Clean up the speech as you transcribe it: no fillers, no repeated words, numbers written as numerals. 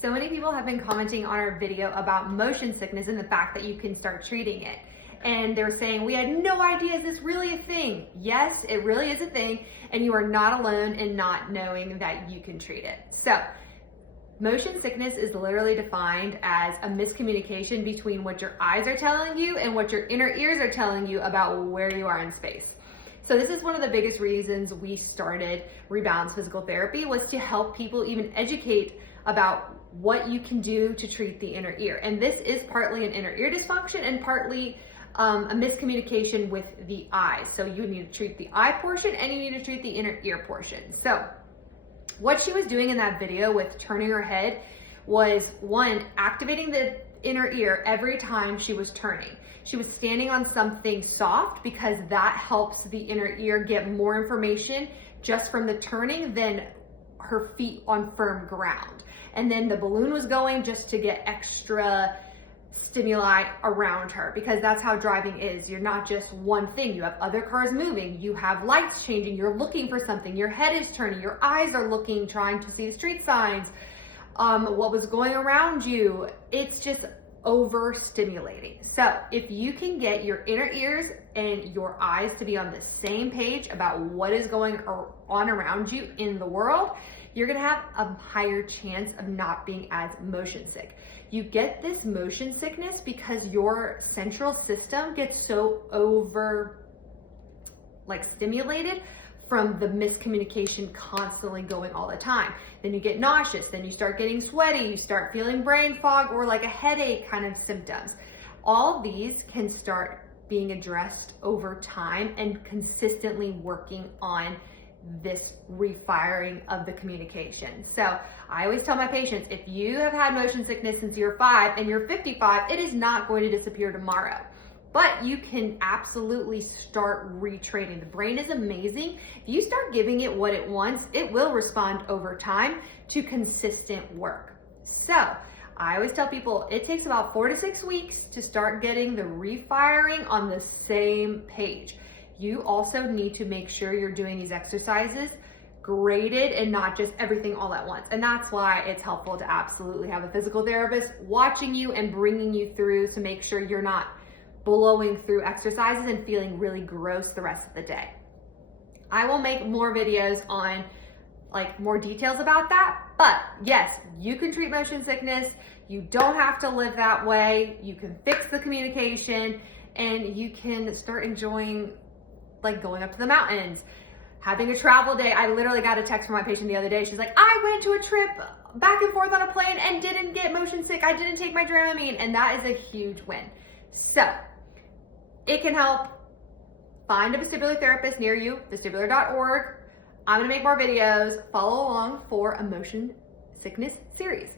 So many people have been commenting on our video about motion sickness and the fact that you can start treating it. And they're saying, we had no idea, is this really a thing? Yes, it really is a thing, and you are not alone in not knowing that you can treat it. So, motion sickness is literally defined as a miscommunication between what your eyes are telling you and what your inner ears are telling you about where you are in space. So this is one of the biggest reasons we started Rebalance Physical Therapy, was to help people even educate about what you can do to treat the inner ear. And this is partly an inner ear dysfunction and partly a miscommunication with the eyes. So you need to treat the eye portion and you need to treat the inner ear portion. So what she was doing in that video with turning her head was, one, activating the inner ear every time she was turning. She was standing on something soft because that helps the inner ear get more information just from the turning than her feet on firm ground. And then the balloon was going just to get extra stimuli around her, because that's how driving is. You're not just one thing. You have other cars moving, you have lights changing, you're looking for something, your head is turning, your eyes are looking, trying to see the street signs, what was going around you. It's just overstimulating. So if you can get your inner ears and your eyes to be on the same page about what is going on around you in the world, you're gonna have a higher chance of not being as motion sick. You get this motion sickness because your central system gets so stimulated from the miscommunication constantly going all the time. Then you get nauseous, then you start getting sweaty, you start feeling brain fog or like a headache kind of symptoms. All these can start being addressed over time and consistently working on this refiring of the communication. So I always tell my patients, if you have had motion sickness since you're 5 and you're 55, it is not going to disappear tomorrow. But you can absolutely start retraining. The brain is amazing. If you start giving it what it wants, it will respond over time to consistent work. So I always tell people it takes about 4 to 6 weeks to start getting the refiring on the same page. You also need to make sure you're doing these exercises graded and not just everything all at once. And that's why it's helpful to absolutely have a physical therapist watching you and bringing you through to make sure you're not blowing through exercises and feeling really gross the rest of the day. I will make more videos on more details about that, but yes, you can treat motion sickness. You don't have to live that way. You can fix the communication and you can start enjoying going up to the mountains, having a travel day. I literally got a text from my patient the other day. She's like, I went to a trip back and forth on a plane and didn't get motion sick. I didn't take my Dramamine, and that is a huge win. So it can help. Find a vestibular therapist near you, vestibular.org. I'm gonna make more videos. Follow along for a motion sickness series.